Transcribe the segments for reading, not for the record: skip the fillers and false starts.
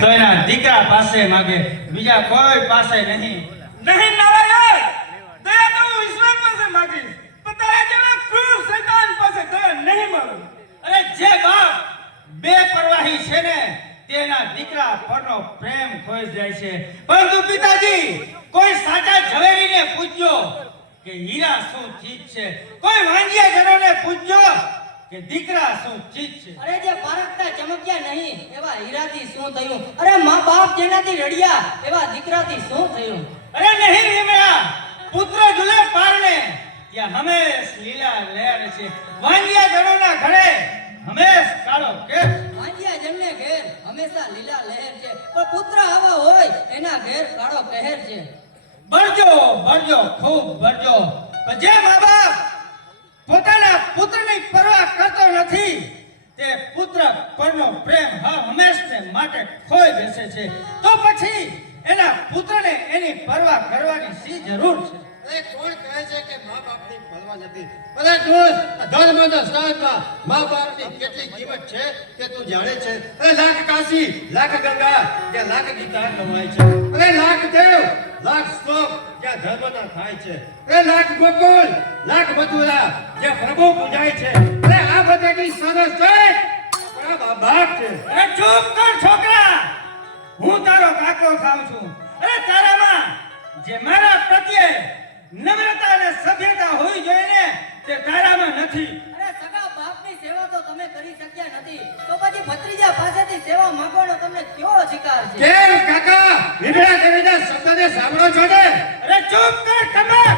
તો એના દીકરા પાસે માગે, બીજા કોઈ પાસે નહીં. નહીં નારાયણ, દયા તો હું ઈશ્વર પાસે માંગીશ, પણ તારા જેવા ક્રૂર શૈતાન પાસે દયા નહીં માંગુ. અરે જે બાપ બેપરવાહી છે ને તેના દીકરા પરનો પ્રેમ ખોઈ જાય છે. પરંતુ પિતાજી, કોઈ સાચા ઝવેરીને પૂછજો કે હીરા શું ચીજ છે, કોઈ વાંજિયા જનોને પૂછજો કે દીકરા શું ચીજ છે. અરે જે પારખતા ચમક્યા નહીં એવા હીરાથી શું થયું? અરે મા બાપ જેનાથી રડ્યા એવા દીકરાથી શું થયું? અરે નહીં વિમળા, પુત્ર ઝૂલે પારણે ત્યાં હંમેશ લીલા લહેર છે. વાંજિયા જનોના ઘરે હંમેશ કાળો કેર. વાંજિયા જનને ઘેર હંમેશા લીલા લહેર છે, પણ પુત્ર આવા હોય એના ઘેર કાળો કહેર છે. બળજો બળજો ખૂબ બળજો, પણ જે મા બાપ પોતાના પુત્રની પરવા કરતો નથી તે પુત્ર પરનો પ્રેમ હંમેશને માટે ખોઈ બેસે છે. તો પછી એના પુત્રને એની પરવા કરવાની શી જરૂર છે? એ કોણ કહે છે કે મા બાપની પરવા નથી? ભલે દોસ્ત, ધર્મના સ્થાનમાં મા બાપની કેટલી કિંમત છે કે તું જાણે છે? અરે લાખ કાશી, લાખ ગંગા, જ્યાં લાખ ગીતા ગવાય છે. અરે લાખ દેવ, લાખ સ્તોપ, જ્યાં ધર્મના થાય છે. અરે લાખ ગોકુલ, લાખ મથુરા, જ્યાં પ્રભુ પૂજાય છે. અરે આ બધાની સરસ છે પણ આ મા બાપ છે. અરે ચૂપ કર છોકરા, હું તારો કાકો થાઉં છું. અરે તારામાં જે મારા પ્રત્યે નમ્રતા અને સભ્યતા હોવી જોઈએ ને તે તારામાં નથી. અરે સગા બાપની સેવા તો તમે કરી શક્યા નથી, તો પછી ભત્રીજા પાસેથી સેવા માંગવાનો તમને કયો અધિકાર છે? કેમ કાકા, વિભરા કરેલા શબ્દને સાંભળો છો ને? અરે ચૂપ કર કમર,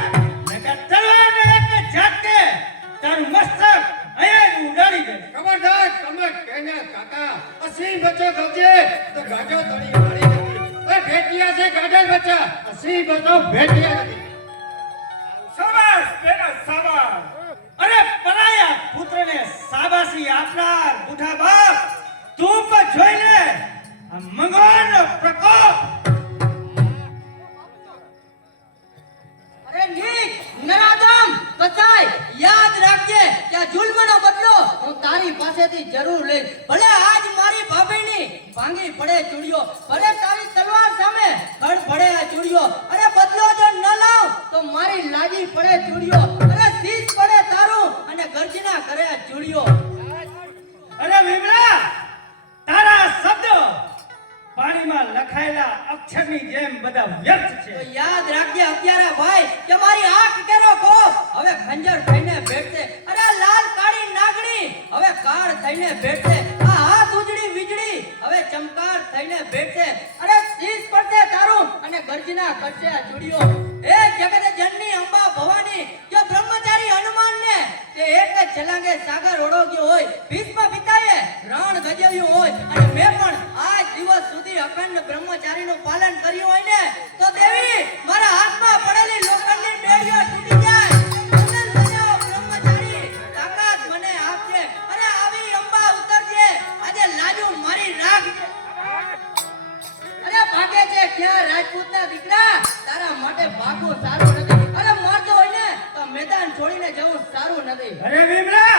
નકર તલવારને એક ઝાટકે તારું મસ્તક અહીંયા જ ઉડાડી દે. ખબરદાર, તમે કહેને કાકા, અસી બચ્ચો ગજે તો ગાજો તળી વાળી નથી. એ ભેટિયા છે ગાજો બચ્ચા, અસી બચ્ચો ભેટિયા નથી. શાબાશ બેટા શાબાશ. અરે પરાયા પુત્રને શાબાશી આપનાર બુઢા બાપ, તું પણ જોઈ લે આ મંગળનો પ્રકોપ. અરે નીચ, નરાધમ, કસાઈ, યાદ રાખજે કે આ જુલ્મનો બદલો હું તારી પાસેથી જરૂર લઈશ. ભલે આજ મારી ભાભીની ભાંગી પડે ચૂડિયો, ભલે તારી તલવાર સામે ખડ પડે આ ચૂડિયો. અરે બદલો જો ન લાવ તો મારી લાજી પડે ચૂડિયો. અરે શીશ પડે તારું અને ગર્જના કરે આ ચૂડિયો. અરે વિમળા, તારા શબ્દો પાણીમાં લખાયેલા અક્ષરની જેમ બધા વ્યર્થ તો છે. યાદ રાખજે અત્યારે ભાઈ કે મારી આંખ કેરો કોપ હવે ખંજર થઈને ભેટશે. અરે લાલ કાળી નાગણી હવે કાળ થઈને ભેટશે. આ હાથ ઉજળી વીજળી હવે ચમકાર થઈને ભેટશે. અરે શીશ પડશે તારું અને ગર્જના કરશે આ ચૂડિયો. એ જગત જનની અંબા ભવાની જો બ્રહ્મચારી હનુમાનને તે એક જ છલાંગે સાગર ઓળગ્યો હોય, ભીષ્મ પિતાએ રણ ગજવ્યું હોય અને મેં પણ આજ દિવસ સુધી અખંડ બ્રહ્મચારીનું પાલન કર્યું હોય ને તો દેવી મારા હાથમાં પડેલી લોખંડની બેડીઓ તૂટી જાય. આનંદ બન્યો બ્રહ્મચારી, તાકાત મને આપજે. અરે આવી અંબા ઉતરજે, આજે લાજુ મારી રાખજે. અરે ભાગે છે ક્યાં રાજપૂતના દીકરા, તારા માટે ભાગવું સારું નથી. અરે મારતો હોય ને તો મેદાન છોડીને જવું સારું નથી. અરે વિમળા,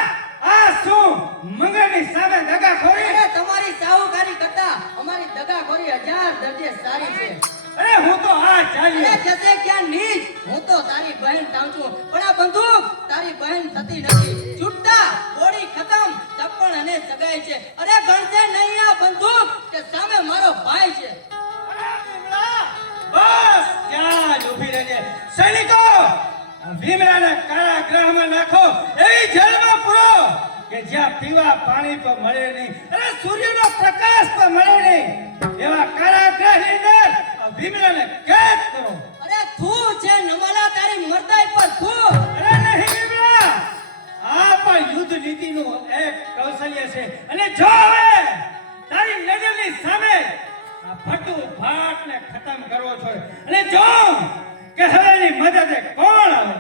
આ શું મંગળની સામે દગાખોરી? અરે તમારી સાહુકારી કરતા અમારી દગાખોરી 1000 દરજે સારી છે. અરે હું તો આ અરે ચાલ્યો. જશે ક્યાં નીચ, હું તો તારી બહેન થાઉં છું, પણ આ બંદૂક તારી બહેન થતી નથી. છૂટતા ગોળી ખતમ, ચપ્પણ અને સગાઈ છે. અરે ગણશે નહીં આ બંદૂક કે સામે મારો ભાઈ છે. અરે વિમળા, બસ ત્યાં જ ઊભી રહેજે. સૈનિકો, આ વિમળાને કારાગૃહમાં નાખો, એવી જેલમાં પૂરો કે જ્યાં પીવા પાણી પણ મળે નહીં, અરે સૂર્યનો પ્રકાશ પણ મળે નહીં. એવા કારાગૃહની અંદર આ વિમળાને કેદ કરો. અરે થૂ છે નમલા તારી મરદાઈ પર થૂ. અરે નહીં વિમળા, આ પણ યુદ્ધ નીતિનું એક કૌશલ્ય છે. અને જો હવે તારી નજરની સામે આ ફટું ભાટને ખતમ કરવો છો અને જો કે હવે એની મદદે કોણ આવે?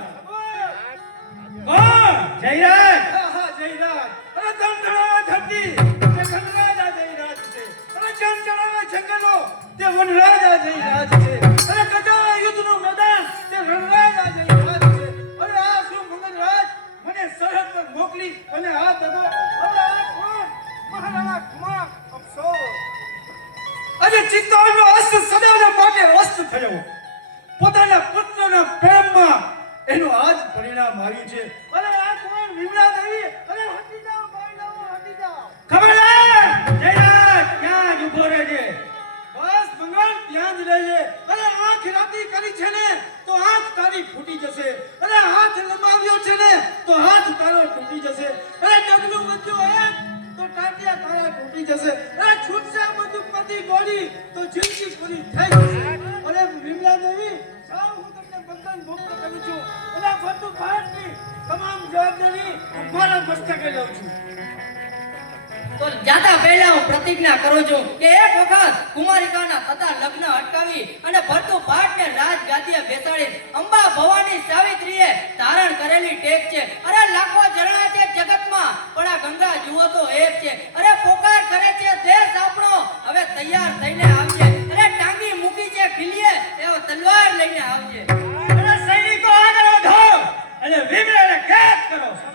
કોણ? જયરાજ. હા જયરાજ. અરે ધનધણા ધરતી તે ધનરાજા જયરાજ છે. અરે ચંચળાના જંગલો તે વનરાજા જયરાજ છે. અરે કચારા યુદ્ધનું મેદાન તે રણરાજા જયરાજ છે. અરે આ શું મંગળરાજ મને સરહદ પર મોકલી અને આ દગો. અરે આ કોણ? મહારાણા કુમાર અફસોસ. આજે ચિત્તોડનો અસ્ત સદૈવને માટે અસ્ત થયો. પોતાના પુત્રના પ્રેમમાં એનું આજ પરિણામ આવ્યું છે. અરે આ કોણ વિમલા દેવી? અરે હટી જાઓ ભાઈલાઓ, હટી જાઓ. ખબરદાર જયરાજ ત્યાં જ ઊભો રહેજે. બસ મંગળ ત્યાં જ રહેજે. અરે આંખ રાતી કરી છે ને તો આંખ તારી ફૂટી જશે. અરે હાથ લંબાવ્યો છે ને તો હાથ તારો તૂટી જશે. અરે ડગલું વધ્યું હે તો ટાટિયા તારા તૂટી જશે. અરે છૂટશે બધું પતી ગોળી તો જિંદગી પૂરી થઈ જશે. અરે વિમલા દેવી સાવ હું તમને બંધન મુક્ત કરું છું. અને બધું ભારતની તમામ જવાબદારી હું મારા મસ્તકે લઉં છું. તો જાતા પહેલા હું પ્રતિજ્ઞા કરું છું કે એક વખત કુમારિકાના થતા લગ્ન અટકાવી અને ભરતું પાટને રાજગાદીએ બેસાડી અંબા ભવાની સાવિત્રીએ ધારણ કરેલી ટેક છે. અરે લાખો ઝરણા છે જગતમાં પણ આ ગંગા જુઓ તો એક છે. અરે પોકાર કરે છે દેશ આપણો હવે તૈયાર થઈને આવજે. અરે ટાંગી મૂકી છે ખીલીએ એવો તલવાર લઈને આવજે.